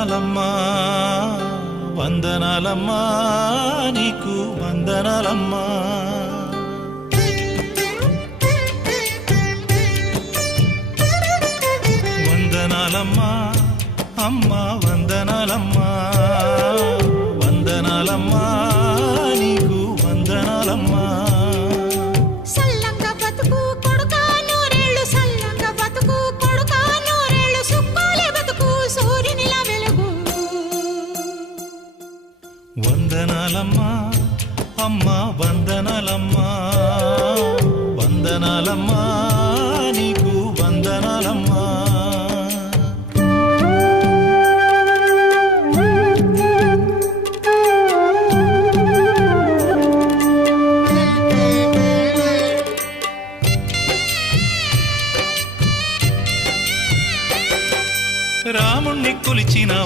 వందనాలమ్మా వందనాలమ్మా నీకు వందనాలమ్మా వందనాలమ్మా అమ్మా వందనాలమ్మా వందనాలమ్మా నీకు వందనాలమ్మా సల్లంగా బతుకు కొడుకా నూరేళ్ళు సల్లంగా బతుకు కొడుకా నూరేళ్ళు సుక్కోలే బతుకు సూర్యునిలా వెలుగు వందనాలమ్మా అమ్మా వందనాలమ్మా వందనాలమ్మా